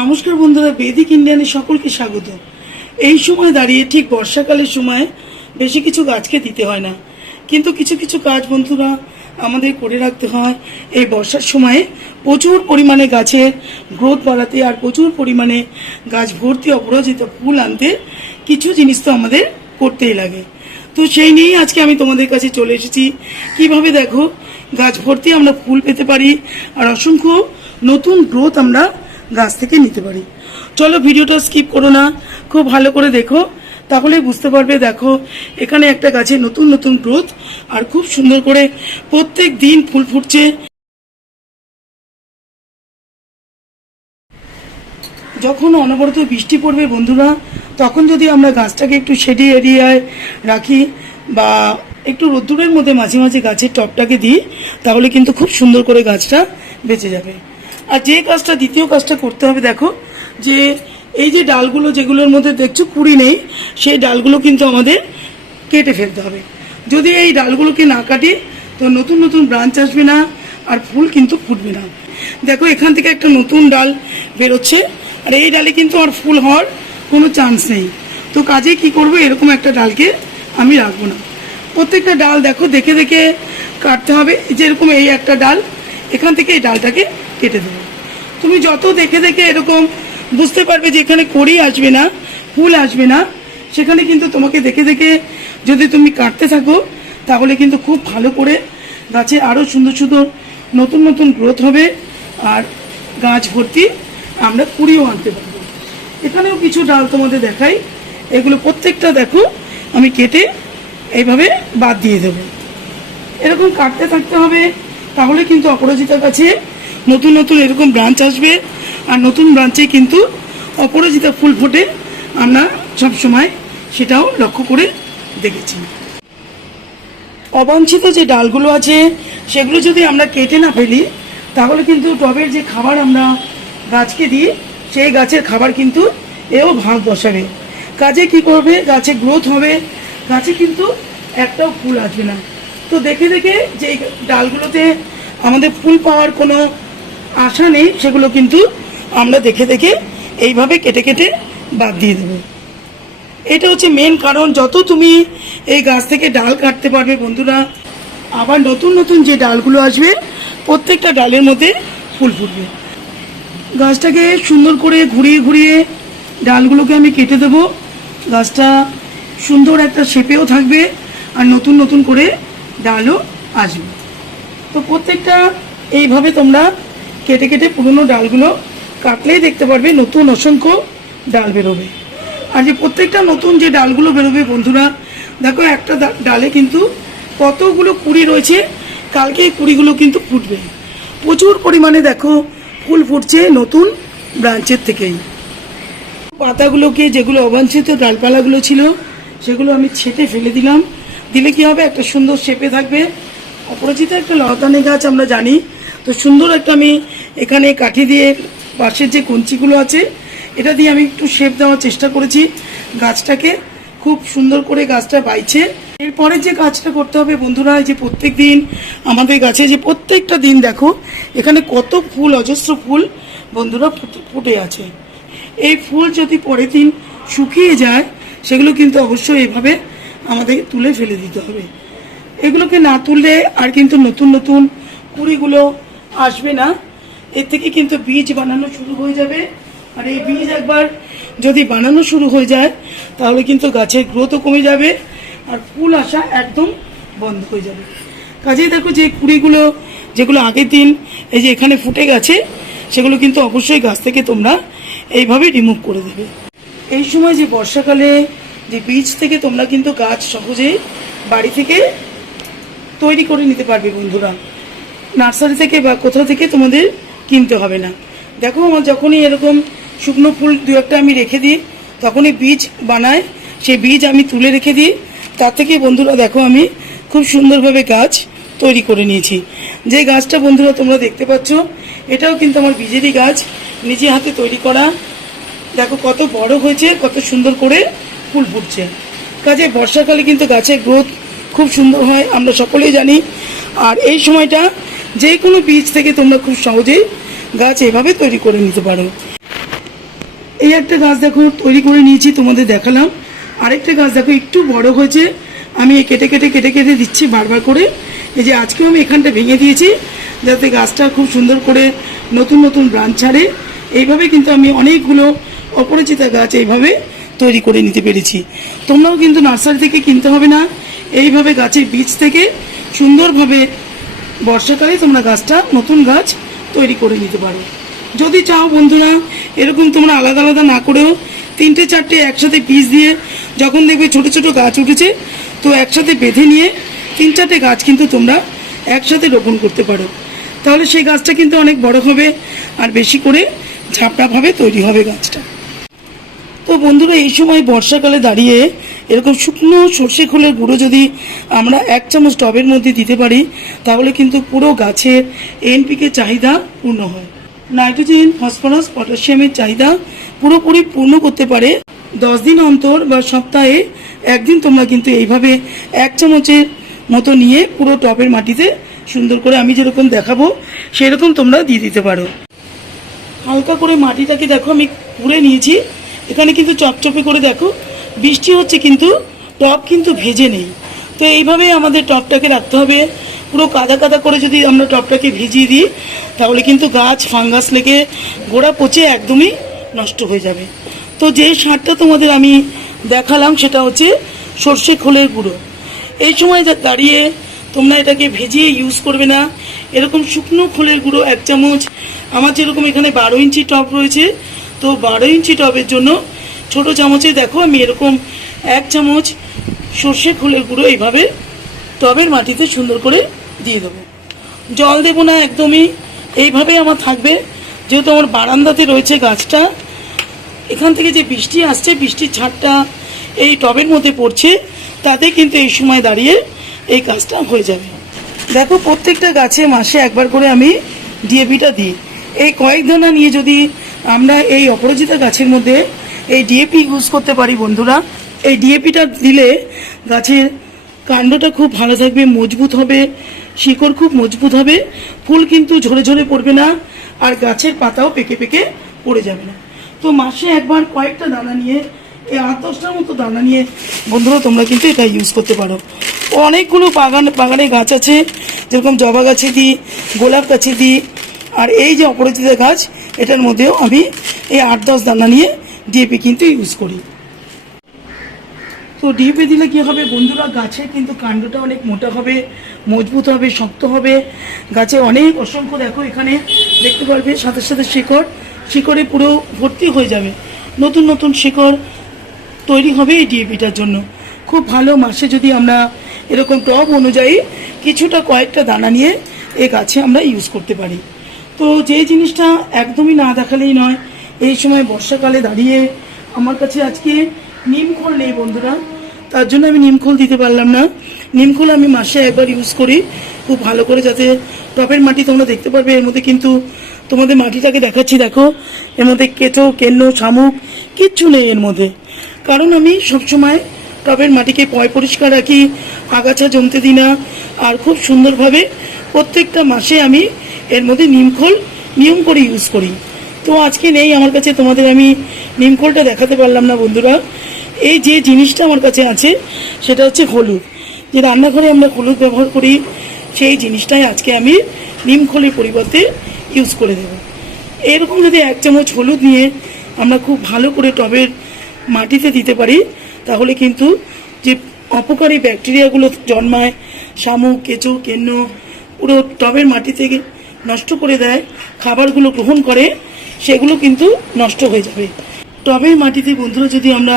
নমস্কার বন্ধুরা, বেদিক ইন্ডিয়ানে সকলকে স্বাগত। এই সময় দাঁড়িয়ে ঠিক বর্ষাকালের সময় বেশি কিছু গাছকে দিতে হয় না। কিন্তু কিছু কিছু কাজ বন্ধুরা, আমাদের করে রাখতে হয়। এই বর্ষার সময়ে প্রচুর পরিমাণে গাছের গ্রোথ বাড়াতে আর প্রচুর পরিমাণে গাছ ভর্তি অপরাজিত ফুল আনতে কিছু জিনিস তো আমাদের করতেই লাগে। তো সেই নিয়েই আজকে আমি তোমাদের কাছে চলে এসেছি। কীভাবে দেখো, গাছ ভর্তি আমরা ফুল পেতে পারি, আর অসংখ্য নতুন গ্রোথ আমরা গাছ থেকে নিতে পারি। চলো ভিডিওটা স্কিপ করো না, খুব ভালো করে দেখো। তাহলে বুঝতে পারবে দেখো, এখানে একটা গাছে নতুন নতুন গ্রোথ আর খুব সুন্দর করে প্রত্যেক দিন ফুল ফুটছে। যখন অনবরত বৃষ্টি পড়বে বন্ধুরা, তখন যদি আমরা গাছটাকে একটু শেডি এরিয়ায় রাখি বা একটু রোদ্দুরের মধ্যে মাঝে মাঝে গাছের টপটাকে দিই, তাহলে কিন্তু খুব সুন্দর করে গাছটা বেঁচে যাবে। আর যে কাজটা, দ্বিতীয় কাজটা করতে হবে, দেখো, যে এই যে ডালগুলো যেগুলোর মধ্যে দেখছ কুড়ি নেই, সেই ডালগুলো কিন্তু আমাদের কেটে ফেলতে হবে। যদি এই ডালগুলোকে না কাটি, তো নতুন নতুন ব্রাঞ্চ আসবে না আর ফুল কিন্তু ফুটবে না। দেখো, এখান থেকে একটা নতুন ডাল বেরোচ্ছে, আর এই ডালে কিন্তু আর ফুল হওয়ার কোনো চান্স নেই। তো কাজে কি করব? এরকম একটা ডালকে আমি রাখব না। প্রত্যেকটা ডাল দেখো, দেখে দেখে কাটতে হবে। যেরকম এই একটা ডাল এখান থেকে এই ডালটাকে কেটে দেবো। তুমি যত দেখে দেখে এরকম বুঝতে পারবে যে এখানে কড়ি আসবে না, ফুল আসবে না, সেখানে কিন্তু তোমাকে দেখে দেখে যদি তুমি কাটতে থাকো, তাহলে কিন্তু খুব ভালো করে গাছে আরও সুন্দর সুন্দর নতুন নতুন গ্রোথ হবে আর গাছ ভর্তি আমরা কুড়িও আনতে পারব। এখানেও কিছু ডাল তোমাদের দেখাই। এগুলো প্রত্যেকটা দেখো, আমি কেটে এইভাবে বাদ দিয়ে দেবো। এরকম কাটতে থাকতে হবে তাহলে কিন্তু অপরাজিতার কাছে নতুন নতুন এরকম ব্রাঞ্চ আসবে। আর নতুন ব্রাঞ্চে কিন্তু অপরাজিতা ফুল ফোটে। আমরা সব সময় সেটাও লক্ষ্য করে দেখেছি। অবাঞ্ছিত যে ডালগুলো আছে, সেগুলো যদি আমরা কেটে না ফেলি, তাহলে কিন্তু টবের যে খাবার আমরা গাছকে দিই সেই গাছের খাবার কিন্তু এও ভাগ বসাবে। কাজে কি করবে? গাছে গ্রোথ হবে। গাছে কিন্তু একটাও ফুল আসবে না। তো দেখে দেখে যে ডালগুলোতে আমাদের ফুল পাওয়ার কোনো আশা নেই, সেগুলো কিন্তু আমরা দেখে দেখে এইভাবে কেটে কেটে বাদ দিয়ে দেবো। এটা হচ্ছে মেন কারণ, যত তুমি এই গাছ থেকে ডাল কাটতে পারবে বন্ধুরা, আবার নতুন নতুন যে ডালগুলো আসবে, প্রত্যেকটা ডালের মধ্যে ফুল ফুটবে। গাছটাকে সুন্দর করে ঘুরিয়ে ঘুরিয়ে ডালগুলোকে আমি কেটে দেবো। গাছটা সুন্দর একটা শেপেও থাকবে, আর নতুন নতুন করে ডালও আসবে। তো প্রত্যেকটা এইভাবে তোমরা কেটে কেটে পুরনো ডালগুলো কাটলেই দেখতে পারবে নতুন অসংখ্য ডাল বেরোবে। আর যে প্রত্যেকটা নতুন যে ডালগুলো বেরোবে বন্ধুরা, দেখো একটা ডালে কিন্তু কতগুলো কুড়ি রয়েছে কালকে এই কুড়িগুলো কিন্তু ফুটবে। প্রচুর পরিমাণে দেখো ফুল ফুটছে নতুন ব্রাঞ্চের থেকেই। পাতাগুলোকে যেগুলো অবাঞ্ছিত ডালপালাগুলো ছিল, সেগুলো আমি ছেটে ফেলে দিলাম। দিলে কি হবে? একটা সুন্দর শেপে থাকবে। অপরাজিত একটা লতানে গাছ আমরা জানি। তো সুন্দর একটা আমি এখানে কাঠি দিয়ে পাশের যে কঞ্চিগুলো আছে, এটা দিয়ে আমি একটু শেপ দেওয়ার চেষ্টা করেছি। গাছটাকে খুব সুন্দর করে গাছটা বাইছে। এরপরে যে কাজটা করতে হবে বন্ধুরা যে প্রত্যেক দিন আমাদের গাছে যে প্রত্যেকটা দিন দেখো, এখানে কত ফুল, অজস্র ফুল বন্ধুরা ফুটে আছে। এই ফুল যদি পরের দিন শুকিয়ে যায়, সেগুলো কিন্তু অবশ্যই এভাবে আমাদের তুলে ফেলে দিতে হবে। এগুলোকে না তুললে আর কিন্তু নতুন নতুন কুড়িগুলো আসবে না। এর থেকে কিন্তু বীজ বানানো শুরু হয়ে যাবে। আর এই বীজ একবার যদি বানানো শুরু হয়ে যায়, তাহলে কিন্তু গাছের গ্রোথও কমে যাবে আর ফুল আসা একদম বন্ধ হয়ে যাবে। কাজেই দেখো যে কুড়িগুলো যেগুলো আগের দিন এই যে এখানে ফুটে গেছে, সেগুলো কিন্তু অবশ্যই গাছ থেকে তোমরা এইভাবে রিমুভ করে দেবে। এই সময় যে বর্ষাকালে যে বীজ থেকে তোমরা কিন্তু গাছ সহজেই বাড়ি থেকে তৈরি করে নিতে পারবে বন্ধুরা। নার্সারি থেকে বা কোথাও থেকে তোমাদের কিনতে হবে না। দেখো আমার যখনই এরকম শুকনো ফুল দু একটা আমি রেখে দিই, তখনই বীজ বানায় সেই বীজ আমি তুলে রেখে দিই। তার থেকে বন্ধুরা দেখো আমি খুব সুন্দরভাবে গাছ তৈরি করে নিয়েছি। যে গাছটা বন্ধুরা তোমরা দেখতে পাচ্ছ, এটাও কিন্তু আমার বীজেরই গাছ। নিজে হাতে তৈরি করা। দেখো কত বড় হয়েছে, কত সুন্দর করে ফুল ফুটছে। কাজে বর্ষাকালে কিন্তু গাছের গ্রোথ খুব সুন্দর হয়, আমরা সকলেই জানি। আর এই সময়টা যে কোনো বীজ থেকে তোমরা খুব সহজেই গাছ এভাবে তৈরি করে নিতে পারো। এই একটা গাছ দেখো, তৈরি করে নিয়েছি, তোমাদের দেখালাম। আরেকটা গাছ দেখো, একটু বড় হয়েছে। আমি কেটে কেটে কেটে কেটে দিচ্ছি বারবার করে। এই যে আজকেও আমি এখানটা ভেঙে দিয়েছি, যাতে গাছটা খুব সুন্দর করে নতুন নতুন ব্রাঞ্চ ছাড়ে। এইভাবে কিন্তু আমি অনেকগুলো অপরিচিতা গাছ এইভাবে তৈরি করে নিতে পেরেছি। তোমরাও কিন্তু নার্সারি থেকে কিনতে হবে না। এইভাবে গাছের বীজ থেকে সুন্দরভাবে বর্ষাকালে তোমরা গাছটা, নতুন গাছ তৈরি করে নিতে পারো। যদি চাও বন্ধুরা, এরকম তোমরা আলাদা আলাদা না করেও তিনটে, চারটে একসাথে বীজ দিয়ে যখন দেখবে ছোট ছোট গাছ উঠেছে, তো একসাথে বেঁধে নিয়ে তিন, চারটে গাছ কিন্তু তোমরা একসাথে রোপণ করতে পারো। তাহলে সেই গাছটা কিন্তু অনেক বড় হবে আর বেশি করে ঝাপটাভাবে তৈরি হবে গাছটা। তো বন্ধুরা, এই সময় বর্ষাকালে দাঁড়িয়ে এরকম শুকনো সর্ষে খোলের গুঁড়ো যদি আমরা এক চামচ টবের মধ্যে দিতে পারি, তাহলে কিন্তু পুরো গাছের এনপিকে চাহিদা পূর্ণ হয়। নাইট্রোজেন, ফসফরাস, পটাশিয়ামের চাহিদা পুরোপুরি পূর্ণ করতে পারে। দশ দিন অন্তর বা সপ্তাহে একদিন তোমরা কিন্তু এইভাবে এক চামচের মতো নিয়ে পুরো টবের মাটিতে সুন্দর করে আমি যেরকম দেখাবো, সেরকম তোমরা দিয়ে দিতে পারো। হালকা করে মাটিটাকে দেখো, আমি পুড়ে নিয়েছি। এখানে কিন্তু চপচপে করে দেখো, বৃষ্টি হচ্ছে কিন্তু টপ কিন্তু ভেজে নেই। তো এইভাবে আমাদের টপটাকে রাখতে হবে। পুরো কাদা কাদা করে যদি আমরা টপটাকে ভিজিয়ে দিই, তাহলে কিন্তু গাছ, ফাঙ্গাস লেগে গোড়া পচে একদমই নষ্ট হয়ে যাবে। তো যে সারটা তোমাদের আমি দেখালাম, সেটা হচ্ছে সর্ষে খোলের গুঁড়ো। এই সময় দাঁড়িয়ে তোমরা এটাকে ভেজিয়ে ইউজ করবে না। এরকম শুকনো খোলের গুঁড়ো এক চামচ। আমার যেরকম এখানে বারো ইঞ্চি টব রয়েছে তো বারো ইঞ্চি টবের জন্য। ছোট চামচে দেখো, আমি এরকম এক চামচ সর্ষে খোলের গুঁড়ো এইভাবে টবের মাটিতে সুন্দর করে দিয়ে দেবো। জল দেবো না একদমই, এইভাবেই আমার থাকবে। যেহেতু আমার বারান্দাতে রয়েছে গাছটা, এখান থেকে যে বৃষ্টি আসছে, বৃষ্টির ছাড়টা এই টবের মধ্যে পড়ছে, তাতে কিন্তু এই সময় দাঁড়িয়ে এই কাজটা হয়ে যাবে। দেখো, প্রত্যেকটা গাছে মাসে একবার করে আমি ডিএপিটা দিই। এই কয়েক দানা নিয়ে যদি আমরা এই অপরাজিতা গাছের মধ্যে এই ডিএপি ইউজ করতে পারি বন্ধুরা। এই ডিএপিটা দিলে গাছের কাণ্ডটা খুব ভালো থাকবে, মজবুত হবে, শিকড় খুব মজবুত হবে, ফুল কিন্তু ঝরে ঝরে পড়বে না, আর গাছের পাতাও পেকে পেকে পড়ে যাবে না। তো মাসে একবার কয়েকটা দানা নিয়ে এই আট দশটার মতো দানা নিয়ে, বন্ধুরা তোমরা কিন্তু এটা ইউজ করতে পারো। অনেকগুলো বাগান বাগানে গাছ আছে, যেরকম জবা গাছে দিই, গোলাপ গাছে দিই আর এই যে অপরাজিতা গাছ, এটার মধ্যেও আমি এই আট দশ দানা নিয়ে ডিএপি কিন্তু ইউজ করি। তো ডিএপি দিলে কী হবে বন্ধুরা? গাছের কিন্তু কাণ্ডটা অনেক মোটা হবে, মজবুত হবে, শক্ত হবে। গাছে অনেক অসংখ্য, দেখো এখানে দেখতে পারবে, সাথে সাথে শিকড়, শিকড়ে পুরো ভর্তি হয়ে যাবে। নতুন নতুন শিকড় তৈরি হবে এই ডিএপিটার জন্য। খুব ভালো মাসে যদি আমরা এরকম টব অনুযায়ী কিছুটা কয়েকটা দানা নিয়ে এ গাছে আমরা ইউজ করতে পারি। তো যে জিনিসটা একদমই না দেখালেই নয়, এই সময় বর্ষাকালে দাঁড়িয়ে আমার কাছে আজকে নিমখোল নেই বন্ধুরা। তার জন্য আমি নিমখোল দিতে পারলাম না। নিমখোল আমি মাসে একবার ইউজ করি, খুব ভালো করে যাতে টবের মাটি তোমরা দেখতে পারবে। এর মধ্যে কিন্তু তোমাদের মাটিটাকে দেখাচ্ছি, দেখো। এর মধ্যে কেঁচো কেন্ন শামুক, কিচ্ছু নেই এর মধ্যে। কারণ আমি সবসময় টবের মাটিকে পয় পরিষ্কার রাখি, আগাছা জমতে দিই না। আর খুব সুন্দরভাবে প্রত্যেকটা মাসে আমি এর মধ্যে নিমখোল নিয়ম করে ইউজ করি। তো আজকে নেই আমার কাছে, তোমাদের আমি নিমখোলটা দেখাতে পারলাম না বন্ধুরা। এই যে জিনিসটা আমার কাছে আছে, সেটা হচ্ছে হলুদ। যে রান্নাঘরে আমরা হলুদ ব্যবহার করি, সেই জিনিসটাই আজকে আমি নিমখোলের পরিবর্তে ইউজ করে দেবো। এরকম যদি এক চামচ হলুদ নিয়ে আমরা খুব ভালো করে টবের মাটিতে দিতে পারি, তাহলে কিন্তু যে অপকারী ব্যাকটেরিয়াগুলো জন্মায়, শামুক, কেঁচো, কেন্ন, পুরো টবের মাটি থেকে নষ্ট করে দেয়, খাবারগুলো গ্রহণ করে, সেগুলো কিন্তু নষ্ট হয়ে যাবে। টবের মাটিতে বন্ধুরা যদি আমরা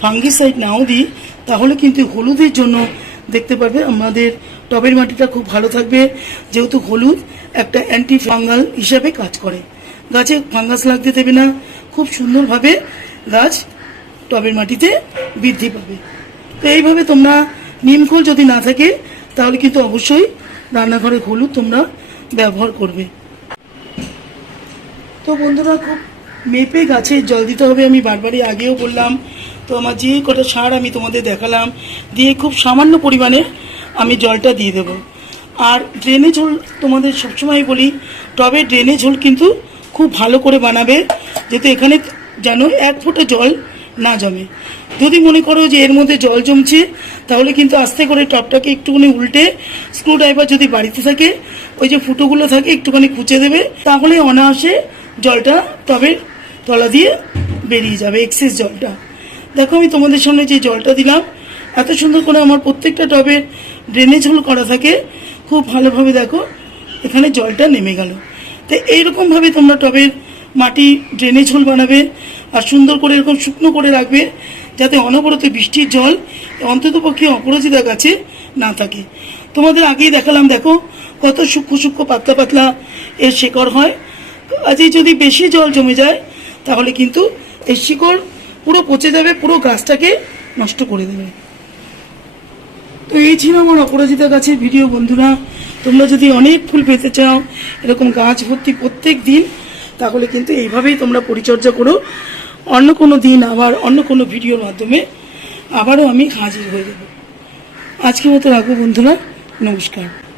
ফাঙ্গিসাইড নাও দিই, তাহলে কিন্তু হলুদের জন্য দেখতে পারবে আমাদের টবের মাটিটা খুব ভালো থাকবে। যেহেতু হলুদ একটা অ্যান্টি ফাঙ্গাল হিসাবে কাজ করে। গাছে ফাঙ্গাস লাগতে দেবে না। খুব সুন্দরভাবে গাছ টবের মাটিতে বৃদ্ধি পাবে। তো এইভাবে তোমরা নিমখোল যদি না থাকে, তাহলে কিন্তু অবশ্যই রান্নাঘরে হলুদ তোমরা ব্যবহার করবে। তো বন্ধুরা, খুব মেপে গাছে জল দিতে হবে আমি বারবারই আগেও বললাম। তো আমার যে কটা সার আমি তোমাদের দেখালাম, দিয়ে খুব সামান্য পরিমাণে আমি জলটা দিয়ে দেবো। আর ড্রেনে ঝোল তোমাদের সবসময় বলি, টবে ড্রেনে ঝোল কিন্তু খুব ভালো করে বানাবে, যেহেতু এখানে যেন এক ফোঁটা জল না জমে। যদি মনে করো যে এর মধ্যে জল জমছে, তাহলে কিন্তু আস্তে করে টপটাকে একটুখানি উল্টে স্ক্রু ড্রাইভার যদি বাড়িতে থাকে, ওই যে ফুটোগুলো থাকে একটুখানি কুচে দেবে, তাহলে অনায়াসে জলটা টবের তলা দিয়ে বেরিয়ে যাবে এক্সেস জলটা। দেখো আমি তোমাদের সামনে যে জলটা দিলাম, এত সুন্দর করে আমার প্রত্যেকটা টবের ড্রেনেজ হোল করা থাকে, খুব ভালোভাবে দেখো এখানে জলটা নেমে গেল। তো এইরকমভাবে তোমরা টবের মাটি ড্রেনেজ হোল বানাবে আর সুন্দর করে এরকম শুকনো করে রাখবে যাতে অনবরত বৃষ্টির জল অন্ততপক্ষে অপরাজিতা গাছে না থাকে। তোমাদের আগেই দেখালাম, দেখো, কত সূক্ষ্ম সূক্ষ্ম পাতলা পাতলা এর শেকড় হয়। আজই যদি বেশি জল জমে যায়, তাহলে কিন্তু এই শিকড় পুরো পচে যাবে, পুরো গাছটাকে নষ্ট করে দেবে। তো এই ছিল আমার অপরাজিতা গাছের ভিডিও, বন্ধুরা। তোমরা যদি অনেক ফুল পেতে চাও, এরকম গাছ ভর্তি প্রত্যেক দিন, তাহলে কিন্তু এইভাবেই তোমরা পরিচর্যা করো। অন্য কোনো দিন আবার অন্য কোনো ভিডিওর মাধ্যমে আবারও আমি হাজির হয়ে যাব। আজকের মতো রাখব বন্ধুরা, নমস্কার।